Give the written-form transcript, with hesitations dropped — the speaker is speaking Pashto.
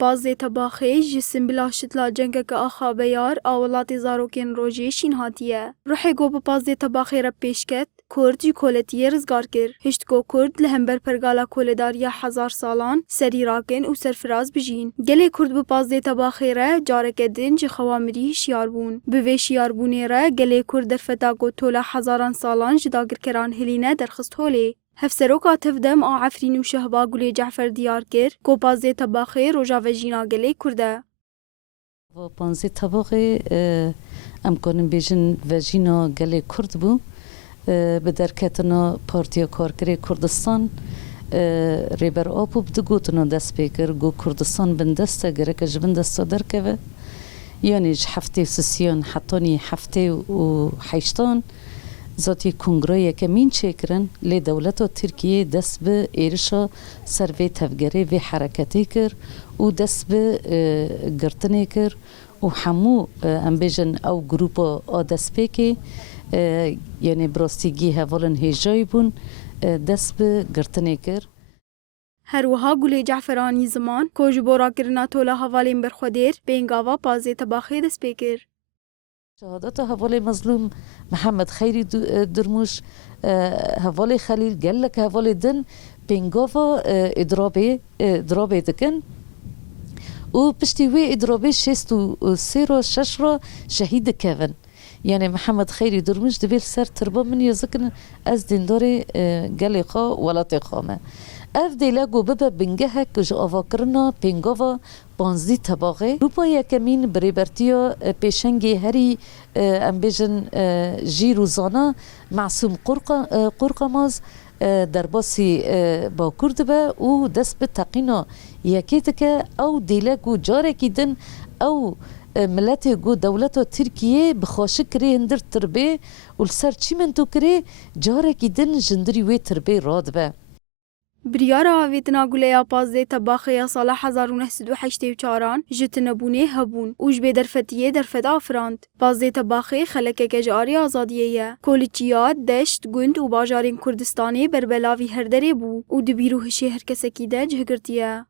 Bazê tebaxê ji Simbila Şitla cengeke a Xabayar a welatê zarokên rojê şîn hatiye. Rihê got bi bazê tebaxê re pêşket, Kurd jî koletiyê rizgar kir. Hiştgo Kurd li hember pergala koledariya hezar salan serî rakin û serfiraz bijîn. Gelê Kurd bi bazê tebaxê re careke din ji xewa mirî hişyar bûn. Bi vê şiyarbûnê re gelê Kurd derfeta got tola hezaran salan ji dagirkeran hilîne derxist holê. Hevseroka tevdem a Efrîn û Şehba Gulê Cefer diyar kir ku bazê tebaxê rojavejîna gelê Kurd e. Bazê tebaxê em karin bêjin vejîna gelê Kurd bû bi derketina Partiya Karkerê Kurdistan rêber apû bi du gotina dest pê kir got Kurdistan bin deste gereke ji bin desta derkeve yanî ji heftê sisiyan hetanî heftê û heştan Zatî kongreyeke mîn çêkirin lê dewleta Tirkiyeyê dest bi êrişa ser vê tevgerê vê hereketê kir û dest bi girtinê kir û hemû em bêjin ew grupa a destpêkê yanî bi rastîgî hevalên hêjayî bûn dest bi girtinê kir. Herwiha Gulê Ceferanî ziman ku ji bo rakirina tola hevalên berxwedêr bêngava bazê tebaxê dest pê kir. شهادت هوالي مظلوم محمد خيري درموش هوالي خليل قال لك هوالي دن بينغوفا إضرابي دكن وبشتي وي إضرابي شيستو سيرو ششرو شهيد كيفن يعني محمد خيري درموش دبيل سر تربا من يزكن از ديندوري قالي خا ولا تقامه اف دیلگو ببه بنگهک جو آواکرنا پینگاوا بانزدی تباغه روپا یکمین بریبرتیا پیشنگی هری امبیجن جی روزانا معصوم قرقماز در باسی با کرد به او دست به تقینا یکیت که او دیلگو جاره کیدن او ملت گو دولت ترکیه بخواشک کری هندر تربه و سر چی من تو کری جاره کیدن جندری وی تربه راد به Biryara avêtina Guleya Pazê tebaxê ya sala 1984 ji tinebûnê hebûn û ji bê derfetiyê derfet afirand. Pazê tebaxê xelekeke ji arê azadiyê ye. Ku li Çiyad, Deşt, Gund û bajarên Kurdistanê berbelavî her derê bû û di bîr û hişê her kesekî de cihgirtiye.